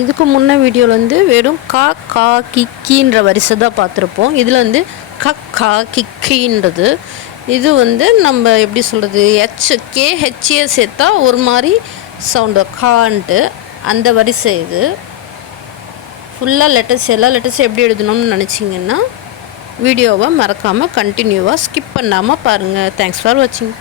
இதுக்கு முன்ன வீடியோவில் வந்து வெறும் கா கா கிக்கின்ற வரிசை தான் பார்த்துருப்போம். இதில் வந்து க கா கிக்கின்றது இது வந்து நம்ம எப்படி சொல்கிறது ஹெச் கே ஹெச்ஏ சேர்த்தா ஒரு மாதிரி சவுண்டு கான்ட்டு. அந்த வரிசை இது. ஃபுல்லாக லெட்டர்ஸ் எல்லா லெட்டர்ஸும் எப்படி எழுதணும்னு நினச்சிங்கன்னா வீடியோவை மறக்காமல் கண்டினியூவாக ஸ்கிப் பண்ணாமல் பாருங்கள் தேங்க்ஸ் ஃபார் வாட்சிங்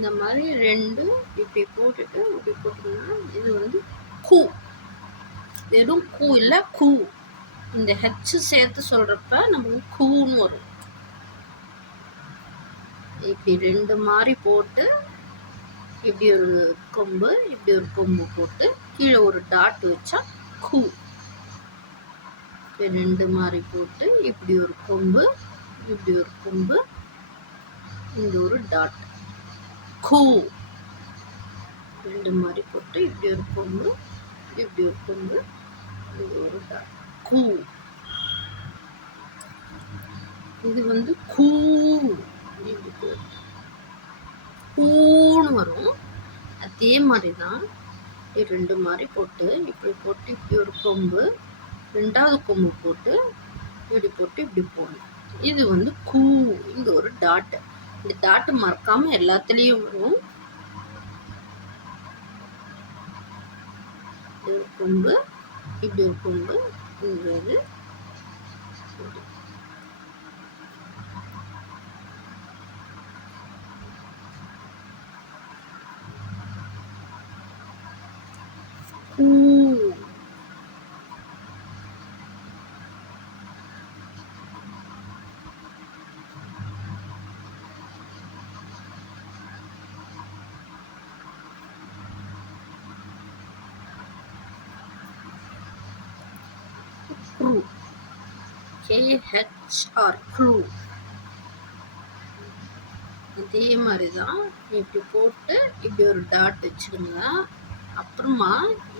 இந்த மாதிரி ரெண்டு இப்படி போட்டுட்டு இப்படி போட்டிங்கன்னா இது வந்து கூ. வெறும் கூ இல்லை கூ. இந்த ஹெச் சேர்த்து சொல்கிறப்ப நமக்கு கூன்னு வரும். இப்படி ரெண்டு மாதிரி போட்டு இப்படி ஒரு கொம்பு இப்படி ஒரு கொம்பு போட்டு கீழே ஒரு டாட் வச்சா கூ. ரெண்டு மாதிரி போட்டு இப்படி ஒரு கொம்பு இப்படி ஒரு கொம்பு இந்த ஒரு டாட். கூ ரெண்டு மாதிரி போட்டு இப்படி ஒரு கொம்பு இப்படி ஒரு கொம்பு இது ஒரு கூ இது வந்து கூ. கூன்னு வரும். அதே மாதிரி தான் ரெண்டு மாதிரி போட்டு இப்படி போட்டு இப்படி ஒரு கொம்பு ரெண்டாவது கொம்பு போட்டு இப்படி போட்டு இப்படி போடணும். இது வந்து கூ இங்க ஒரு டாட் இந்த டாட் மறக்காம எல்லாத்துலேயும் வரும். இது ஒரு கொம்பு இப்படி ஒரு கொம்பு இது இப்படி. கூ க்ரூ கேஹெச்ஆர் க்ரூ இதே மாதிரி தான் இப்படி போட்டு இப்படி ஒரு டாட் வச்சுடுங்க அப்புறமா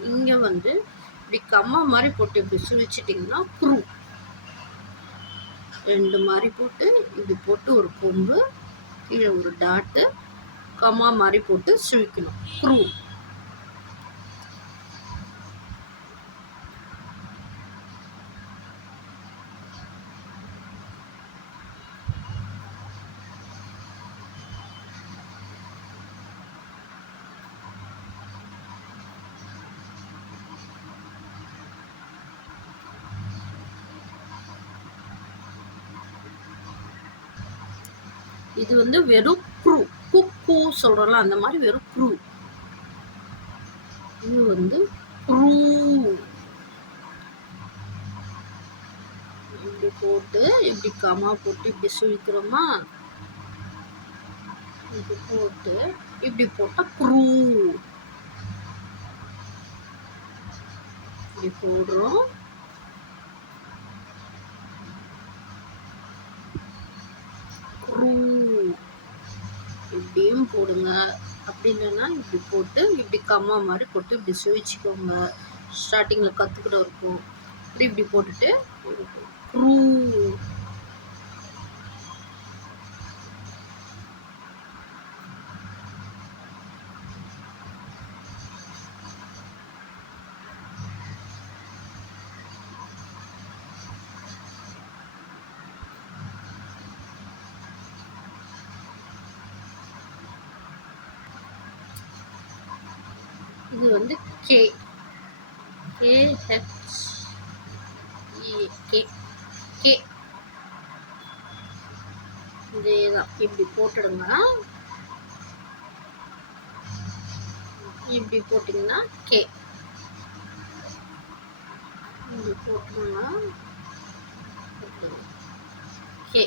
இங்கே வந்து இப்படி கம்மா மாதிரி போட்டு இப்படி சுழிச்சிட்டிங்கன்னா க்ரூ ரெண்டு மாதிரி போட்டு இப்படி போட்டு ஒரு கொம்பு கீழே ஒரு டாட்டு கம்மா மாதிரி போட்டு சுழிக்கணும். க்ரூ இது வந்து வெறும் க்ரூ குக்கூ சொல்கிறோம்ல அந்த மாதிரி வெறும் க்ரூ இது வந்து க்ரூ இப்படி போட்டு இப்படி கமா போட்டு இப்படி சுழிக்கிறோமா இப்படி போட்டு இப்படி போட்டால் க்ரூ இப்படி போடுறோம். க்ரூ போடுங்க. அப்படி இல்லைன்னா இப்படி போட்டு இப்படி கம்மா மாதிரி போட்டு இப்படி சுவிச்சுக்கோங்க. ஸ்டார்டிங்கில் கற்றுக்கிட்டு இருக்கும். இப்படி இப்படி போட்டுட்டு குரூ இது வந்து கே கேஹெச் கே கே இதே தான் இப்படி போட்டுடுங்க இப்படி போட்டிங்கன்னா கே இப்படி போட்டுருங்க கே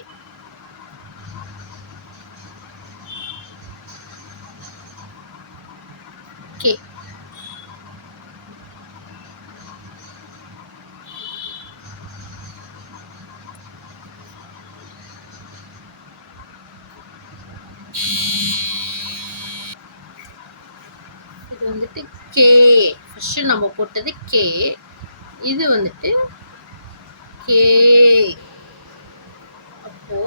இது வந்துட்டு கே ஃபஸ்ட்டு நம்ம போட்டது கே இது வந்துட்டு கே அப்போ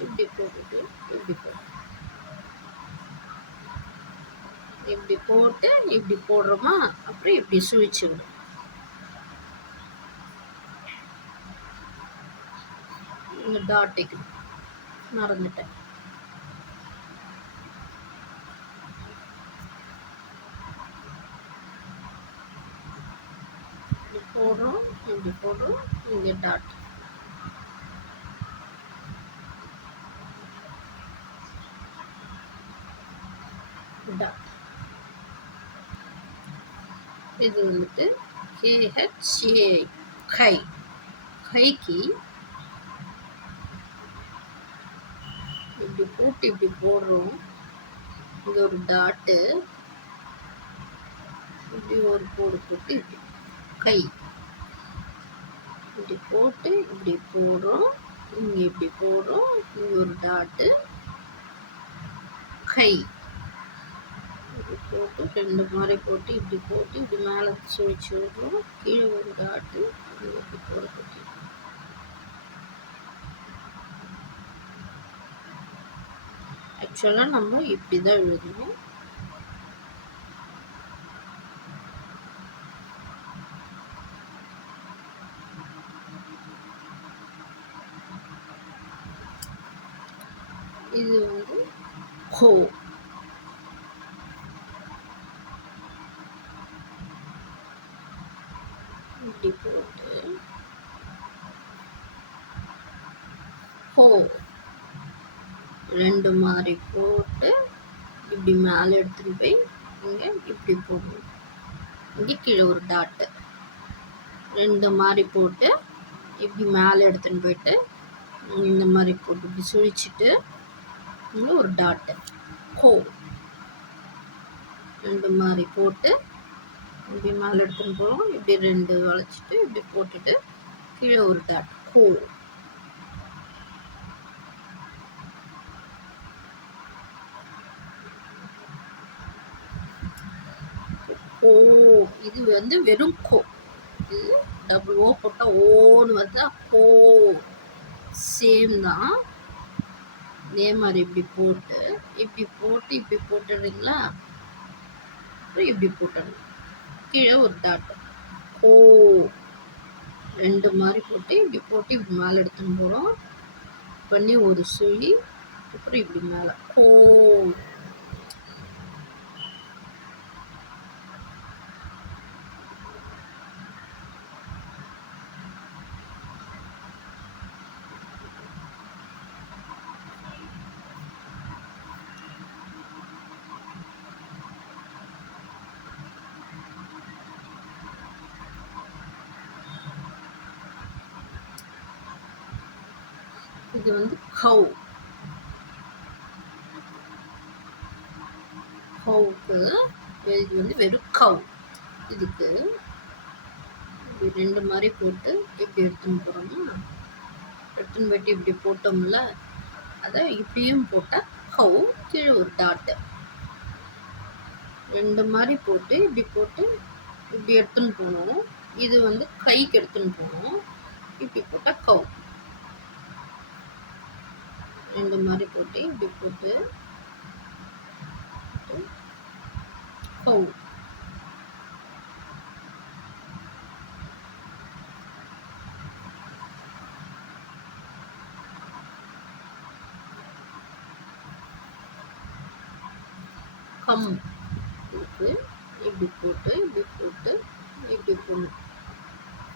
இப்படி போட்டுட்டு இப்படி போட்டு இப்படி போட்டு இப்படி போடுறோமா? அப்புறம் இப்படி சுழிச்சிடணும் இந்த டாட்டுக்கு மறந்துட்டேன். போடுறோம். இப்படி போடுறோம். இங்கே டாட் டாட் இது வந்துட்டு கேஹெச்ஏ கை கைக்கு இப்படி போட்டு இப்படி போடுறோம். இது ஒரு டாட்டு இப்படி ஒரு போடு போட்டு இப்படி. கை இப்படி போட்டு இப்படி போடுறோம். இங்கே இப்படி போடுறோம். இங்கே ஒரு டாட்டு கை. இப்படி போட்டு ரெண்டு மாதிரி போட்டு இப்படி போட்டு இப்படி மேலே சுழிச்சு விடுறோம். கீழே ஒரு டாட்டு இப்படி போட போட்டு. ஆக்சுவலாக நம்ம இப்படி தான் எழுதணும் இது வந்து ஹோ இப்படி போட்டு ஹோ ரெண்டு மாதிரி போட்டு இப்படி மேலே எடுத்துகிட்டு போய் இங்கே இப்படி போடணும். இங்கே கீழே ஒரு டாட்டு ரெண்டு மாதிரி போட்டு இப்படி மேலே எடுத்துன்னு போயிட்டு இந்த மாதிரி போட்டு இப்படி சுழிச்சிட்டு இங்கே ஒரு டாட்டு ஹோ ரெண்டு மாதிரி போட்டு இப்படி மேலே எடுத்துகிட்டு போகிறோம் இப்படி ரெண்டு வளைச்சிட்டு இப்படி போட்டுட்டு கீழே ஒரு டாட் கோ ஓ இது வந்து வெறும் கோ. இது டபுள் ஓ போட்டால் ஓன்னு வந்தா கோ. சேம் தான். இதே மாதிரி இப்படி போட்டு இப்படி போட்டு இப்படி போட்டுடுறீங்களா? அப்புறம் இப்படி போட்டுடணும். கீழே ஒரு டாட் ஓ. ரெண்டு மாதிரி போட்டு இப்படி போட்டு இப்படி மேலே எடுத்துன்னு போகிறோம் பண்ணி ஒரு சுழி அப்புறம் இப்படி மேலே. ஓ. இது வந்து ஹவு ஹவுக்கு இது வந்து வெறும் கவு இதுக்கு ரெண்டு மாதிரி போட்டு இப்படி எடுத்துன்னு போகிறோமா எடுத்துன்னு போயிட்டு இப்படி போட்டோம்ல அதை இப்படியும் போட்டால் ஹவு கீழே ஒரு டாட்டு ரெண்டு மாதிரி போட்டு இப்படி போட்டு இப்படி எடுத்துன்னு போகணும் இது வந்து கைக்கு எடுத்துன்னு போகணும் இப்படி போட்டால் கவு ரெண்டு மாதிரி போட்டு இப்படி போட்டு கவ் கம் இருக்கு இப்படி போட்டு இப்படி போட்டு இப்படி போடணும்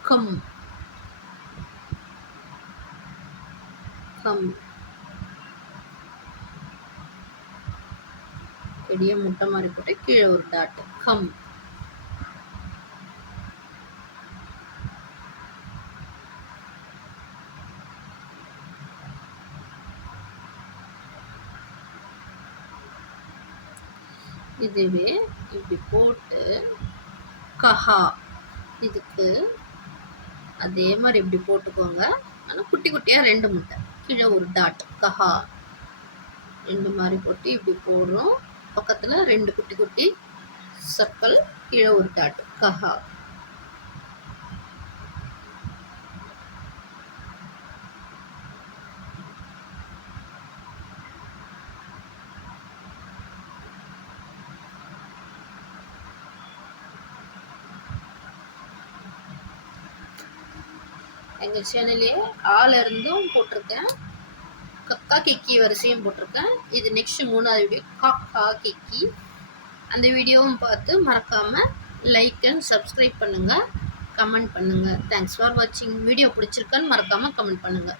கம் கம் பெரிய முட்டை மாதிரி போட்டு கீழே ஒரு டாட் கம் இதுவே இப்படி போட்டு கஹா. இதுக்கு அதே மாதிரி இப்படி போட்டுக்கோங்க. ஆனால் குட்டி குட்டியாக ரெண்டு முட்டை. கீழே ஒரு டாட் கஹா. ரெண்டு மாதிரி போட்டு இப்படி போடுறோம். பக்கத்தில் ரெண்டு குட்டி குட்டி சர்க்கிள் கீழே ஒரு டாட் கஹா. எங்கள் சேனல்லையே ஆள் இருந்தும் போட்டிருக்கேன். கக்கா கிக்கி வரிசையும் போட்டிருக்கேன். இது நெக்ஸ்ட் மூணாவது வீடியோ காக்கா கிக்கி அந்த வீடியோவும் பார்த்து மறக்காமல் லைக் அண்ட் சப்ஸ்கிரைப் பண்ணுங்கள் கமெண்ட் பண்ணுங்கள் தேங்க்ஸ் ஃபார் வாட்சிங் வீடியோ பிடிச்சிருக்கான்னு மறக்காமல் கமெண்ட் பண்ணுங்கள்